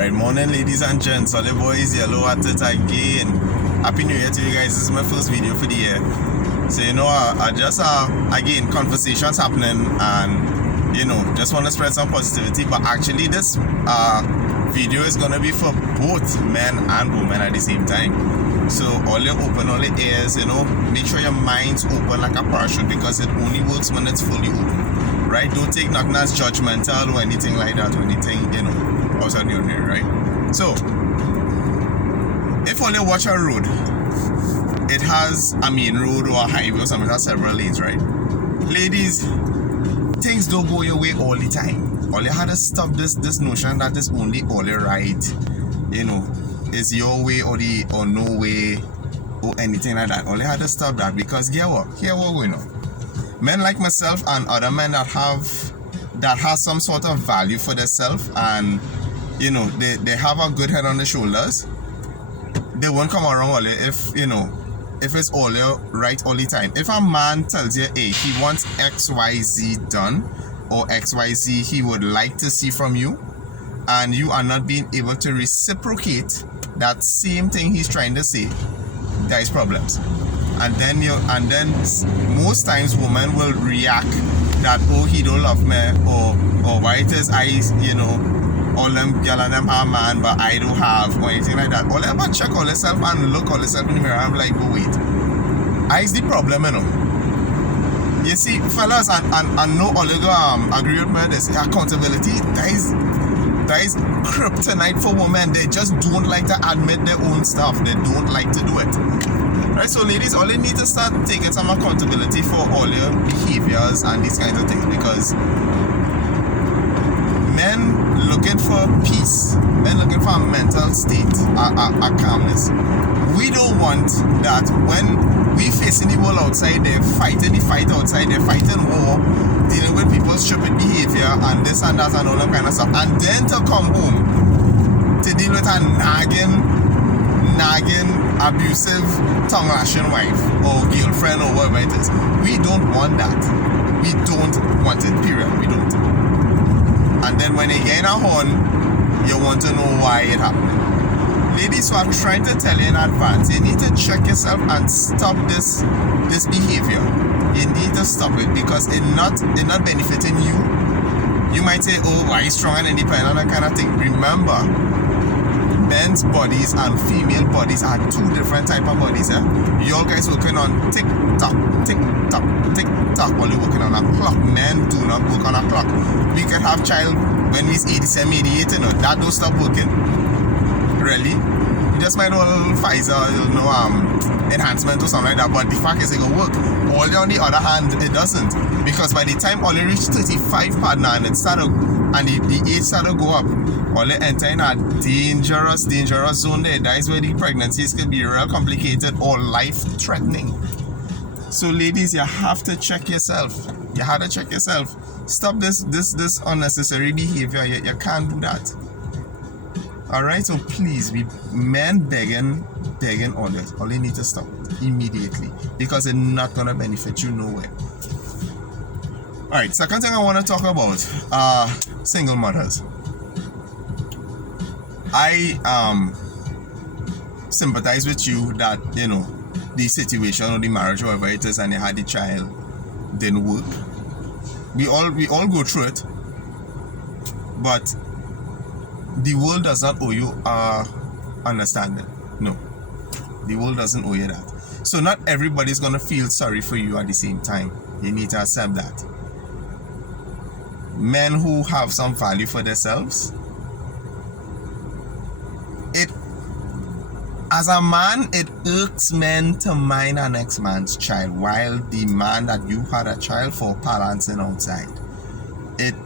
Right, morning ladies and gents, all the boys, yellow at it again. Happy New Year to you guys. This is my first video for the year. So I just again, conversations happening, and just want to spread some positivity. But actually this video is gonna be for both men and women at the same time. So all your open, all the ears, make sure your mind's open like a parachute, because it only works when it's fully open. Right? Don't take nothing as judgmental or anything like that, or anything, outside the ordinary, right? So if only watch a road, it has a main road or a highway or something that has several lanes, right? Ladies, things don't go your way all the time. All you had to stop this notion that it's only all right, is your way or no way or anything like that. All you had to stop that, because here what going on. Men like myself and other men that has some sort of value for themselves, and they have a good head on their shoulders, they won't come around all if it's all right all the time. If a man tells you, hey, he wants XYZ done, or XYZ he would like to see from you, and you are not being able to reciprocate that same thing he's trying to say, there is problems. And then most times women will react that, oh, he don't love me, or why it is all them girl and them have man but I don't have, or anything like that. All ever check all yourself and look all yourself in the mirror and be like, oh wait, I is the problem, You see, fellas, and no all you go agree with me, this accountability, that is kryptonite for women. They just don't like to admit their own stuff. They don't like to do it. Right, so ladies, all you need to start taking some accountability for all your behaviors and these kinds of things, because men looking for peace, men looking for a mental state, a calmness. We don't want that when we facing the world outside, they're fighting the fight outside, they're fighting war, dealing with people's stupid behavior and this and that and all that kind of stuff, and then to come home to deal with a nagging, abusive, tongue-lashing wife or girlfriend or whatever it is. We don't want that. We don't want it, period. We don't. And then when you get a horn, you want to know why it happened. Ladies, so I'm trying to tell you in advance, you need to check yourself and stop this behavior. You need to stop it, because it's not benefiting you. You might say, oh, why is strong and independent, that kind of thing. Remember, men's bodies and female bodies are two different type of bodies. You all guys working on tick-tock, tick-tock, tick-tock, while you're working on a clock. Men do not work on a clock. We can have child when we're 87, 88, that don't stop working. Really? You just might know a little Pfizer, enhancement or something like that, but the fact is it will work. All on the other hand, it doesn't. Because by the time all you reach 35 partner and the age started to go up, all you enter in a dangerous zone there. That is where the pregnancies can be real complicated or life-threatening. So ladies, you have to check yourself. You have to check yourself. Stop this unnecessary behavior. You can't do that. Alright, so please, men begging all this. All you need to stop immediately, because it's not gonna benefit you nowhere. Alright, second thing I want to talk about, single mothers. I sympathize with you that the situation or the marriage, whatever it is, and you had the child didn't work. We all go through it, but the world does not owe you understanding. No, the world doesn't owe you that. So not everybody's gonna feel sorry for you at the same time. You need to accept that. Men who have some value for themselves, as a man, it irks men to mind an next man's child, while the man that you had a child for balancing outside. It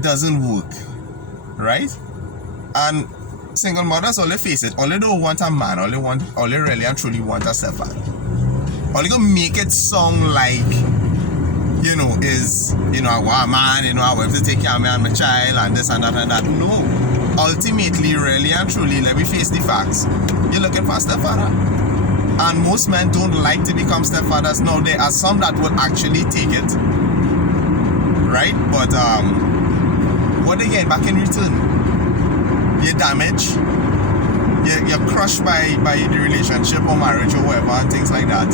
doesn't work, right? And single mothers, all they face it, all they don't want a man, all they really and truly want a stepfather. All they gonna make it sound like, is, I want a man, I want to take care of me and my child and this and that and that. No. Ultimately, really and truly, let me face the facts. You're looking for a stepfather. And most men don't like to become stepfathers. Now, there are some that would actually take it. Right? But what they get back in return? damaged, you're crushed by the relationship or marriage or whatever and things like that.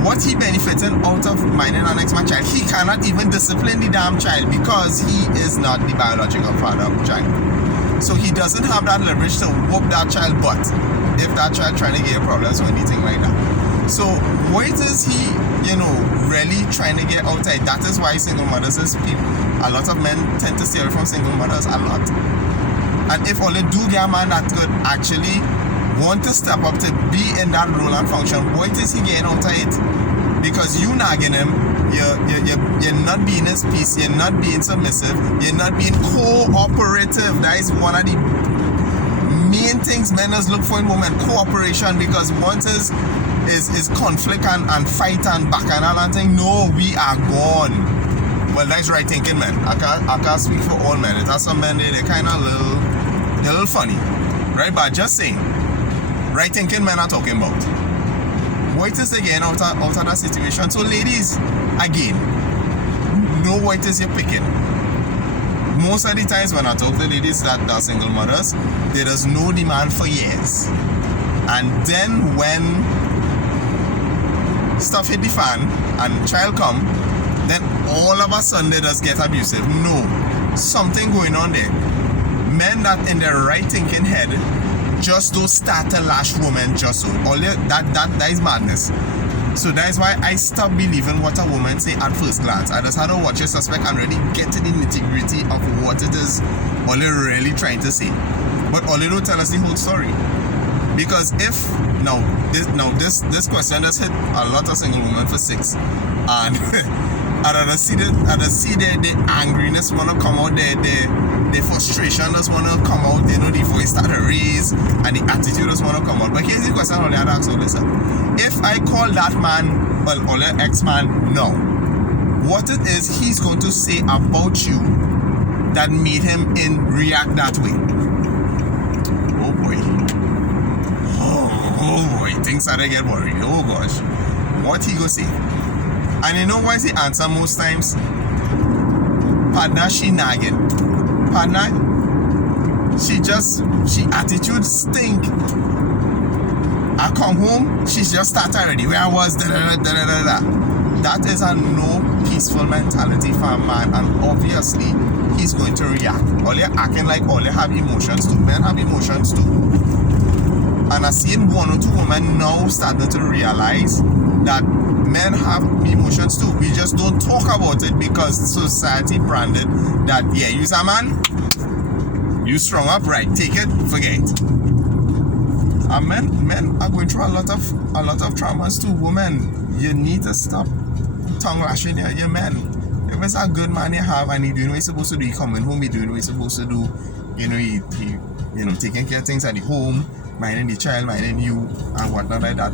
What he benefiting out of minding an ex-man child, he cannot even discipline the damn child because he is not the biological father of the child. So he doesn't have that leverage to whoop that child butt if that child trying to get problems or anything like that. So what is he, really trying to get out of it? That is why single mothers is people. A lot of men tend to stay away from single mothers a lot. And if only do get a man that could actually want to step up to be in that role and function, what is he getting out of it? Because you nagging him, you're not being his peace, you're not being submissive, you're not being cooperative. That is one of the main things men look for in women, cooperation, because once is conflict and fight and bacchanal and thing, no, we are gone. Well, that's right thinking men. I can't speak for all men. It has some men, they're kind of a little funny, right? But just saying, right thinking men are talking about. What is again out of that situation? So ladies, again, know what is you're picking. Most of the times when I talk to ladies that are single mothers, there is no demand for years. And then when stuff hit the fan and child come, then all of a sudden they just get abusive. No, something going on there. Men that in their right thinking head just don't start to lash women just so. That is madness. So that is why I stopped believing what a woman say at first glance. I just had to watch a suspect and really get to the nitty-gritty of what it is Ollie really trying to say. But Ollie don't tell us the whole story. Because if this question has hit a lot of single women for 6, and I see the angriness wanna come out, the frustration just wanna come out, the voice start to raise, and the attitude just wanna come out. But here's the question Ollie had asked: listen, if I call that man, well, Ollie ex-man, now, what it is he's going to say about you that made him react that way? Oh boy. Oh boy, things are to get worried. Oh gosh. What he go say? And you know what is the answer most times? Partner, she nagging. Partner, she attitude stink. I come home, she's just started already. Where I was, That is a no peaceful mentality for a man, and obviously he's going to react. All you're acting like all you have emotions too. Men have emotions too. And I seen 1 or 2 women now starting to realize that men have emotions too. We just don't talk about it because society branded that, yeah, you's a man, you strong up, right, take it, forget it. And men are going through a lot of traumas too. Women, you need to stop tongue lashing your men. If it's a good man you have and he doing what he's supposed to do, he coming home, he doing what he's supposed to do, he taking care of things at the home, minding the child, minding you, and whatnot like that.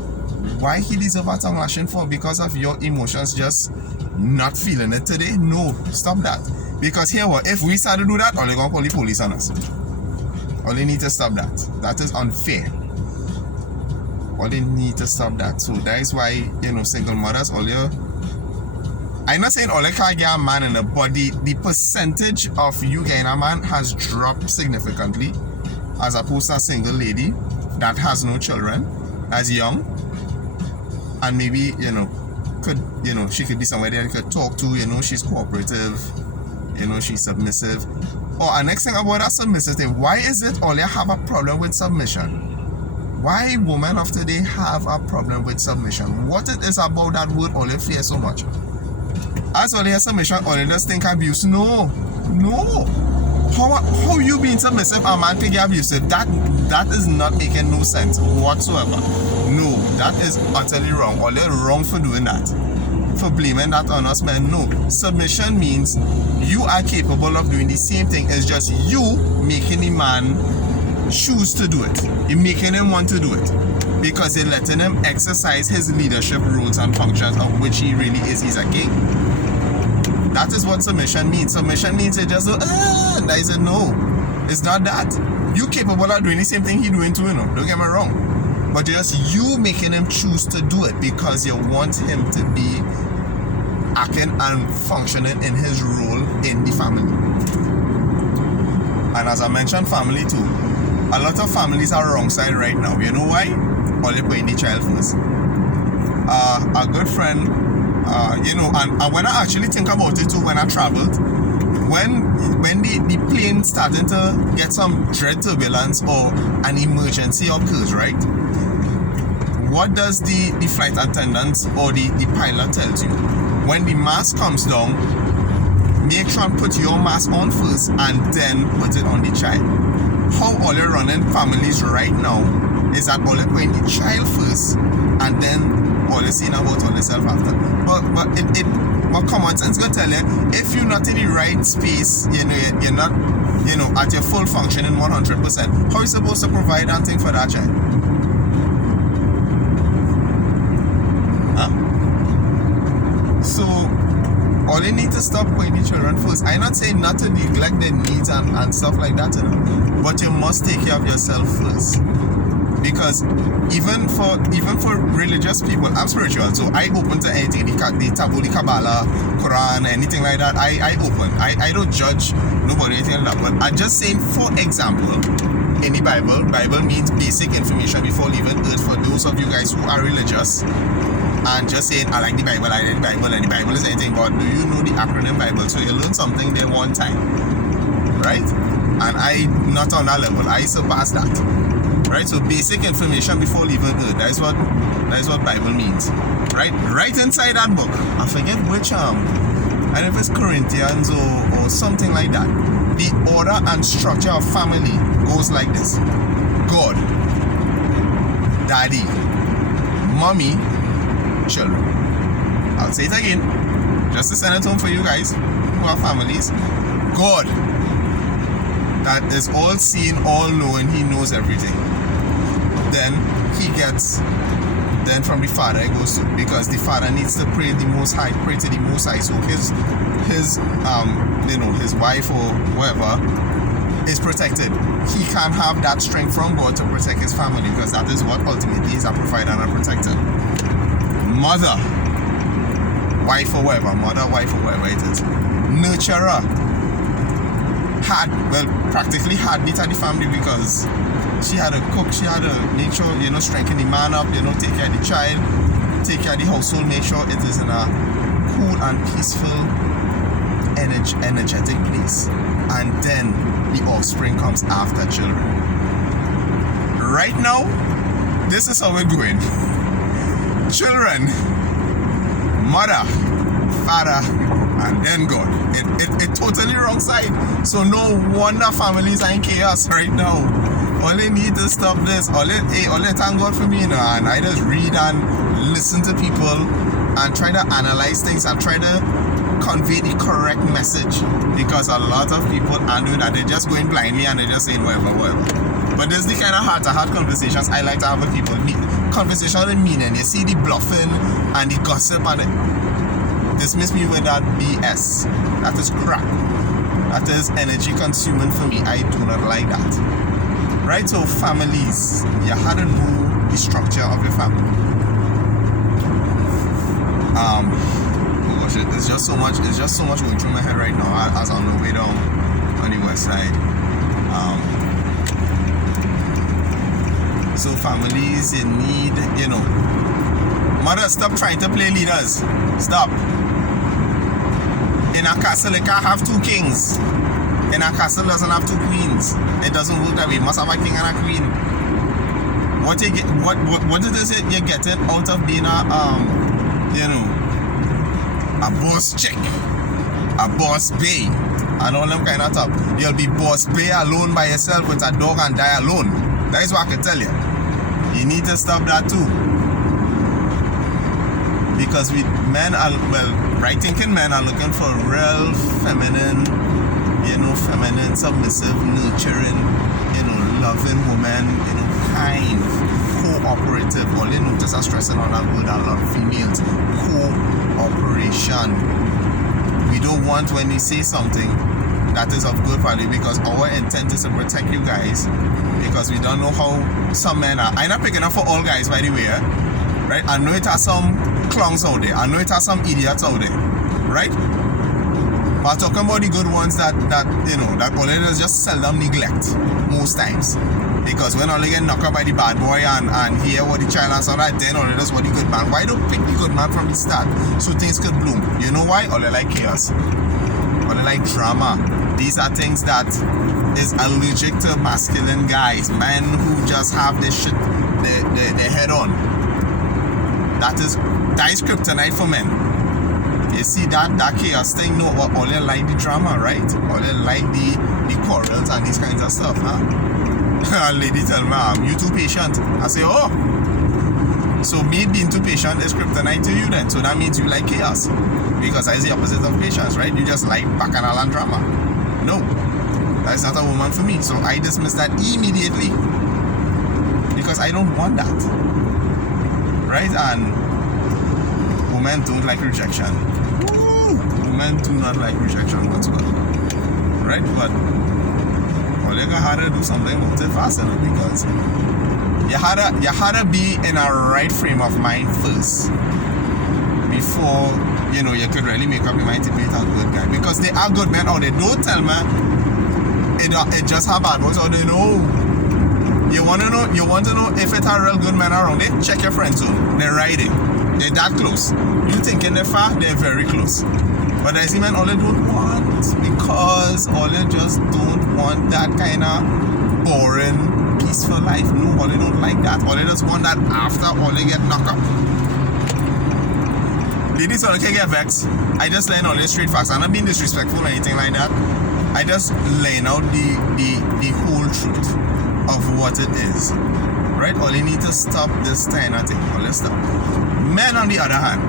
Why he deserve a tongue lashing for? Because of your emotions just not feeling it today? No, stop that. Because here, if we start to do that, all they gonna call the police on us. All they need to stop that. That is unfair. All they need to stop that. So that is why, single mothers, I'm not saying all you can't get a man in the body. The percentage of you getting a man has dropped significantly as opposed to a single lady that has no children, as young, and maybe, she could be somebody that you could talk to, she's cooperative, she's submissive. Or next thing about that submissive thing, why is it all you have a problem with submission? Why women of today have a problem with submission? What it is about that word all you fear so much? As all you submission, all you just think abuse. No. How you being submissive, a man can get abusive? That is not making no sense whatsoever. No, that is utterly wrong. All you're wrong for doing that. For blaming that on us men. No. Submission means you are capable of doing the same thing. It's just you making the man choose to do it. You're making him want to do it. Because you're letting him exercise his leadership roles and functions of which he really is. He's a king. That is what submission means. Submission means it just and I said no. It's not that. You capable of doing the same thing he doing too, Don't get me wrong. But just you making him choose to do it because you want him to be acting and functioning in his role in the family. And as I mentioned, family too. A lot of families are wrong side right now. You know why? All they putting the child first. A good friend, you know, and when I actually think about it too, when I traveled, when the plane started to get some dread turbulence or an emergency occurs, right? What does the flight attendant or the pilot tells you? When the mask comes down, make sure and put your mask on first and then put it on the child. How all the running families right now is that all they're putting the child first and then all they're seeing about all themselves after. But common sense gonna tell you, if you're not in the right space, you know, you're not, you know, at your full functioning 100%, how are you supposed to provide that thing for that child? So, all you need to stop putting the children first. I'm not saying not to neglect their needs and stuff like that, you know, but you must take care of yourself first. Because even for religious people, I'm spiritual, so I open to anything, the Taboo, the Kabbalah, Quran, anything like that. I open. I don't judge nobody, anything like that. But I'm just saying, for example, in the Bible means basic information before leaving earth for those of you guys who are religious. And just saying, I like the Bible, and the Bible is anything, but do you know the acronym Bible? So you learn something there one time, right? And I not on that level, I surpass that, right? So basic information before leaving earth, that is what Bible means, right? Right inside that book, I forget which I don't know if it's Corinthians or something like that. The order and structure of family goes like this: God, Daddy, Mommy, children. I'll say it again, just to send it home for you guys who have families. God, that is all seeing, all knowing, He knows everything. Then from the Father it goes to, because the Father needs to pray the Most High, pray to the Most High, so his you know, his wife or whoever is protected. He can't have that strength from God to protect his family, because that is what ultimately is a provider and a protector. Mother, wife or whatever, it is. Nurturer, practically heartbeat at the family, because she had to cook, she had to make sure, you know, strengthen the man up, you know, take care of the child, take care of the household, make sure it is in a cool and peaceful, energetic place. And then the offspring comes after children. Right now, this is how we're going. Children, mother, father, and then God. It totally wrong side. So no wonder families are in chaos right now. All they need to stop this. All they thank God for me, you know, and I just read and listen to people and try to analyze things and try to convey the correct message, because a lot of people are doing that. They're just going blindly and they're just saying whatever. But this is the kind of heart-to-heart conversations I like to have with people. Conversation with meaning. You see the bluffing and the gossip and it. Dismiss me with that BS. That is crap. That is energy consuming for me. I do not like that. Right? So families, you had to know the structure of your family. Oh gosh, it's just so much going through my head right now as I'm on the way down on the west side. So families, you need, you know, mother, stop trying to play leaders. Stop. In a castle, it can't have two kings. In a castle, doesn't have two queens. It doesn't work that way. It must have a king and a queen. What it is you're getting out of being a you know, a boss chick, a boss bae, and all them kind of stuff. You'll be boss bae alone by yourself with a dog and die alone. That is what I can tell you. You need to stop that too. Because men are, right thinking men are looking for real feminine, you know, feminine, submissive, nurturing, you know, loving woman, you know, kind, cooperative. All you notice are stressing on that word a lot. Females, cooperation. We don't want when they say something that is of good value, because our intent is to protect you guys, because we don't know how some men are. I'm not picking up for all guys, by the way, right? I know it has some clowns out there. I know it has some idiots out there, right? But talking about the good ones that you know, that all it is just seldom neglect most times. Because when all they get knocked up by the bad boy and hear what the child has all that, then all it is what the good man. Why don't pick the good man from the start so things could bloom? You know why? All they like chaos. All they like drama. These are things that is allergic to masculine guys, men who just have this shit their head on. That is kryptonite for men. You see that chaos thing? No, all they like the drama, right? All they like the quarrels and these kinds of stuff, huh? Lady tell me, you too patient. I say, oh, so me being too patient is kryptonite to you then. So that means you like chaos. Because I the opposite of patience, right? You just like bacchanal and drama. No, that's not a woman for me. So I dismiss that immediately. Because I don't want that. Right? And women don't like rejection. Woo! Women do not like rejection whatsoever. Right? But well, you had to do something about it fast enough, because you had to be in a right frame of mind first before you know you could really make up your mind to be a good guy. Because they are good men, or they don't tell me it just have bad boys, or they know. You want to know if it are real good men around it? Check your friend zone. They're riding. They're that close. You thinking they're far? They're very close. But I see men all they don't want, because all they just don't want that kind of boring, peaceful life. No, all they don't like that. All they just want that after all they get knocked up. Ladies, all they get vexed. I just laying all this straight facts. I'm not being disrespectful or anything like that. I just laying out the whole truth of what it is. Right? All you need to stop this kind of thing. All this stuff. Men, on the other hand,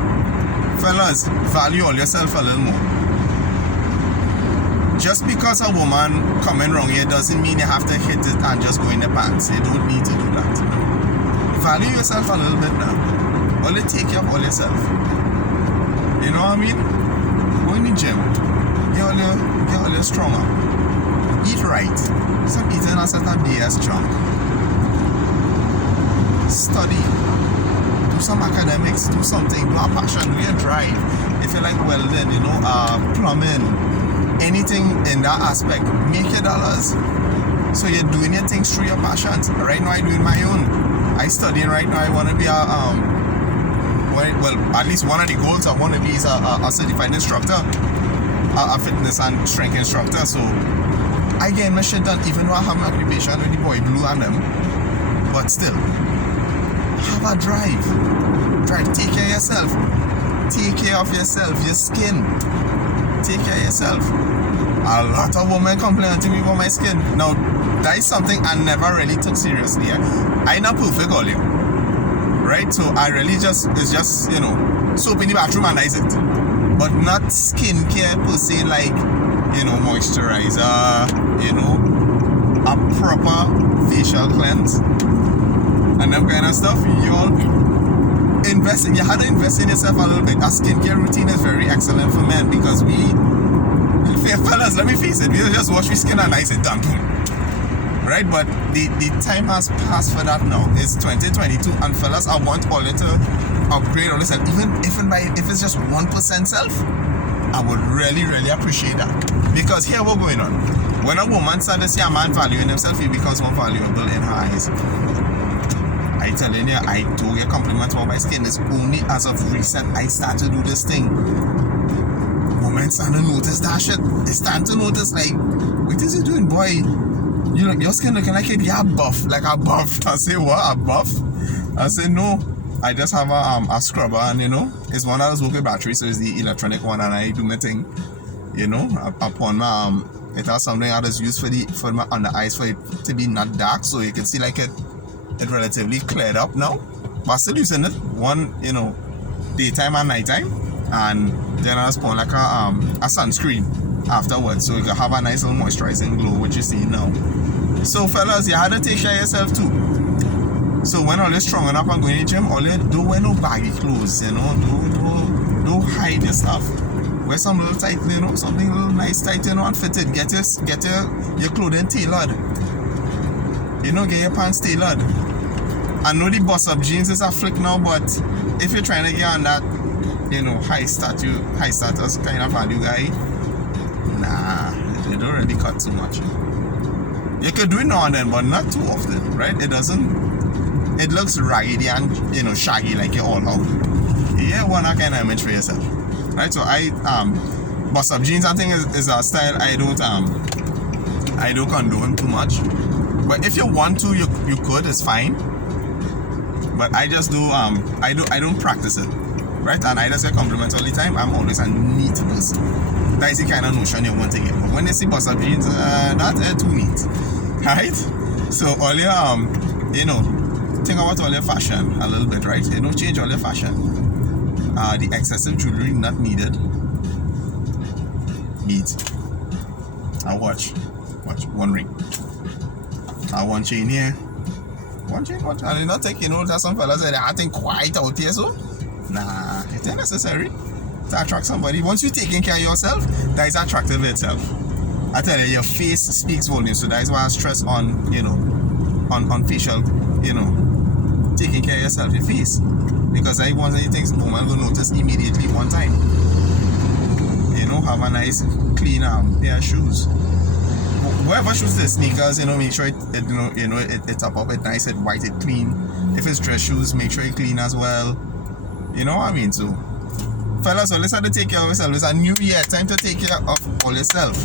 fellas, value all yourself a little more. Just because a woman coming wrong here doesn't mean you have to hit it and just go in the pants. You don't need to do that. Value yourself a little bit now. Only take care of all yourself. You know what I mean? Go in the gym. Get all your stronger. Eat right. Stop eating a certain BS junk. Study. Do some academics. Do something. Do a passion. Do your drive. If you like welding, you know, plumbing, anything in that aspect, make your dollars. So you're doing your things through your passions. Right now, I'm doing my own. I studying right now. I want to be well, at least one of the goals I want to be is a certified instructor, a fitness and strength instructor. So I get my shit done, even though I have my occupation with the boy blue and them. But still, have a drive. Take care of yourself. Take care of yourself, your skin. Take care of yourself. A lot of women complain to me about my skin. Now, that is something I never really took seriously. I'm not perfect, all you. Right? So I really it's just, you know, soap in the bathroom and that's it. But not skincare per se, like, you know, moisturizer, you know, a proper facial cleanse and that kind of stuff. You have to invest in yourself a little bit. A skincare routine is very excellent for men, because fellas, let me face it, we just wash your skin and ice it done. Right? But the time has passed for that now. It's 2022 and fellas, I want all it to upgrade all this, and even if it's just 1% self, I would really, really appreciate that. Because here what's going on. When a woman starts to see a man valuing himself, he becomes more valuable in her eyes. I telling you, I do get compliments about my skin. It's only as of recent I start to do this thing. Women start to notice that shit. They start to notice, like, what is you doing, boy? Your skin looking like it. You're buff, like a buff. I say, what? A buff? I say, no. I just have a scrubber, and you know, it's one of those work with batteries, so it's the electronic one, and I do my thing. You know, upon my it has something I just use for my under eyes for it to be not dark, so you can see like it relatively cleared up now. But I'm still using it one, you know, daytime and nighttime, and then I just put like a sunscreen afterwards, so you can have a nice little moisturizing glow, which you see now. So fellas, you had to take care of yourself too. So when all you're strong enough and going to the gym, all you don't wear no baggy clothes, you know, don't hide your stuff. Wear some little tight, you know, something little nice tight, you know, and fitted. Get your clothing tailored. You know, get your pants tailored. I know the bust up jeans is a flick now, but if you're trying to get on that, you know, high status kind of value guy, Nah, it don't really cut too much. You could do it now and then, but not too often, right? It looks raggedy and, shaggy like you're all out. You want that kind of image for yourself, right? So bust up jeans, I think is a style I don't condone too much. But if you want to, you could, it's fine. But I just do, I don't practice it, right? And I just get compliments all the time. I'm always a neat person. That is the kind of notion you want to get. But when they see bust up jeans, that's too neat, right? So all your, think about all your fashion a little bit, right? You don't change all your fashion. The excessive jewelry not needed. Neat. I watch one ring. One chain here. One chain, and they not take, there's some fellas that I think quite out here, so nah, it's not necessary to attract somebody. Once you're taking care of yourself, that is attractive itself. I tell you, your face speaks volumes, so that is why I stress on, on facial, taking care of yourself, your face. Because I want any things woman will notice immediately one time. Have a nice clean pair of shoes. Whoever shoes the sneakers, make sure it's up it nice, it white, it clean. If it's dress shoes, make sure it clean as well. You know what I mean? So fellas, always have to take care of yourself. It's a new year, time to take care of all yourself.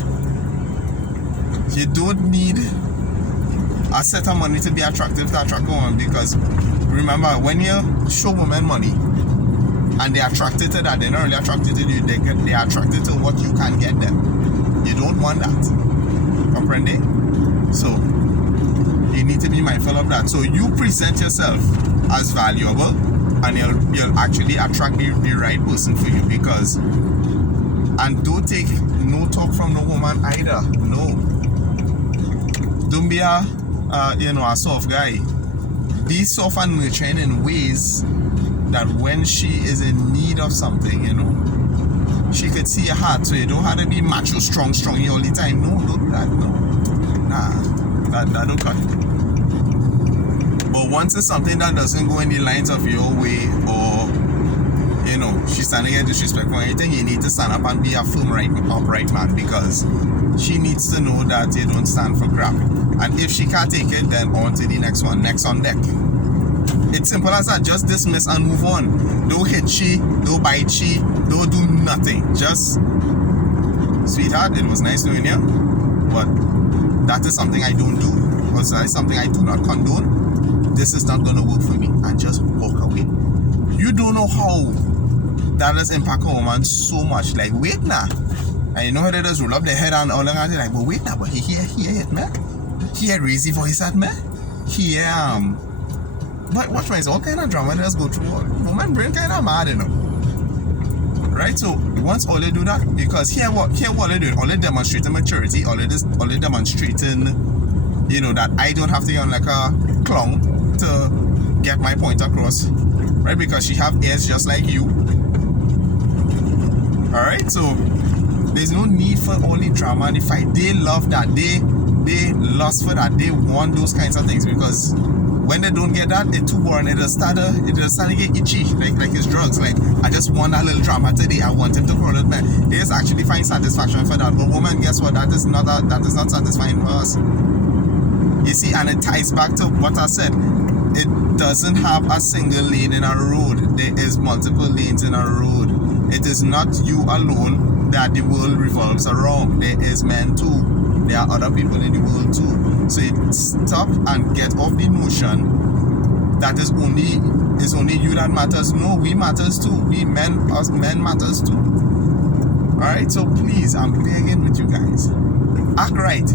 You don't need a set of money to be attractive to attract women, because remember, when you show women money and they're attracted to that, they're not really attracted to you, they're attracted to what you can get them. You don't want that. Comprende? So you need to be mindful of that. So you present yourself as valuable, and you'll actually attract the right person for you. Because, and don't take no talk from no woman either. No, don't be a soft guy. Be soft and nurturing in ways that when she is in need of something, she could see your heart. So you don't have to be macho, strong all the time. No, don't do that. No, nah, that don't cut. But once it's something that doesn't go in the lines of your way, or she's standing here disrespectful or anything, you need to stand up and be a firm, upright man, because she needs to know that you don't stand for crap. And if she can't take it, then on to the next one, next on deck. It's simple as that. Just dismiss and move on. Don't hit she, don't bite she, don't do nothing. Just, sweetheart, it was nice knowing you, but that is something I don't do, because that is something I do not condone. This is not going to work for me, and just walk away. You don't know how that does impact a woman so much. Like, wait now. And you know how they just roll up their head and all that, like, but wait now, but he hit me. He raise his voice at me. But watch me, it's all kind of drama that just go through. Woman brain kind of mad, Right? So once all they do that, because here what they do, all they demonstrating maturity, all they demonstrating, that I don't have to get on like a clown to get my point across, right? Because she have ears just like you. All right, so there's no need for all the drama and the fight. They love that. They lust for that. They want those kinds of things, because when they don't get that, it's too boring. It'll start to get itchy, like it's drugs. Like, I just want a little drama today. I want him to crawl out, man. They just actually find satisfaction for that. But woman, guess what? That is not satisfying for us. You see, and it ties back to what I said. It doesn't have a single lane in a road. There is multiple lanes in a road. It is not you alone that the world revolves around. There is men too. There are other people in the world too. So stop and get off the notion that it's only you that matters. No, we matters too. We men matters too. Alright, so please, I'm begging with you guys. Act right.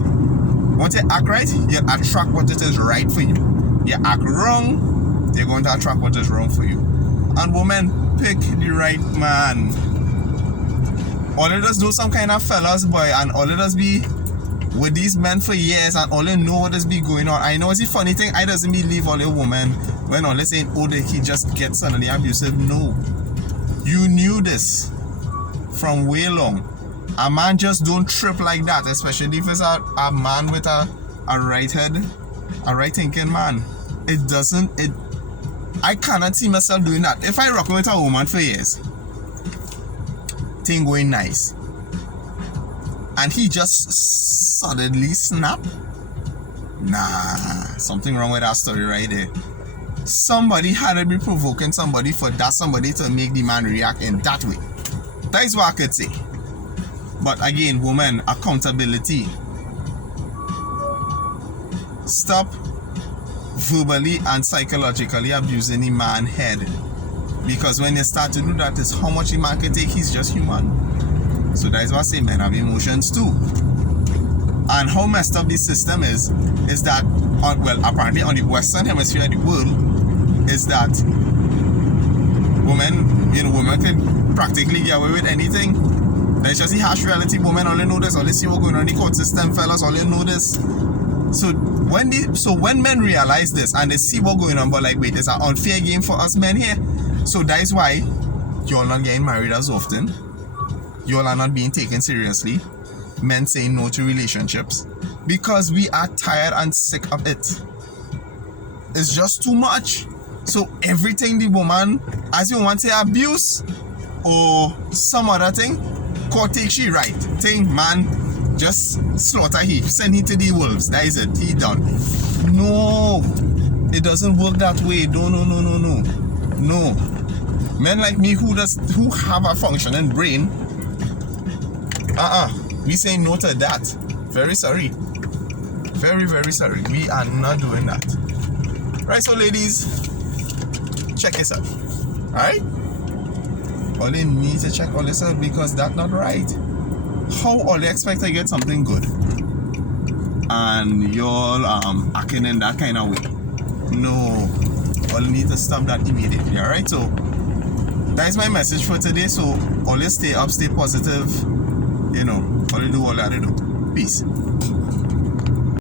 Once you act right, you attract what it is right for you. You act wrong, you're going to attract what is wrong for you. And women, pick the right man. All it does do some kind of fellas boy, and all it does be with these men for years, and all they know what is be going on. I know it's a funny thing, I doesn't believe all the women when all they saying, oh, he just gets suddenly abusive. No. You knew this from way long. A man just don't trip like that, especially if it's a man with a right head, a right thinking man. I cannot see myself doing that. If I rock with a woman for years, thing going nice. and he just suddenly snap. Nah, something wrong with that story right there. Somebody had to be provoking somebody for that somebody to make the man react in that way. That is what I could say. But again, woman, accountability. Stop verbally and psychologically abusing the man's head. Because when you start to do that, is how much the man can take. He's just human. So that is what I say, men have emotions too. And how messed up this system is that, well, apparently on the Western Hemisphere of the world, is that women can practically get away with anything. There's just the harsh reality. Women only know this, only see what's going on in the court system. Fellas only know this. So when men realize this and they see what's going on, but like, wait, it's an unfair game for us men here. So that is why y'all not getting married as often. Y'all are not being taken seriously. Men saying no to relationships because we are tired and sick of it. It's just too much. So everything the woman, as you want to say, abuse or some other thing, court take she right. Thing man, just slaughter he, send he to the wolves. That is it. He done. No, it doesn't work that way. No. Men like me who have a functioning brain. We say no to that. Very sorry. Very, very sorry. We are not doing that. Right, so ladies, check yourself. Alright? All you need to check all yourself because that's not right. How all you expect to get something good and y'all acting in that kind of way? No. All you need to stop that immediately. Alright? So that is my message for today. So always stay up, stay positive. All you do, all you do. Peace.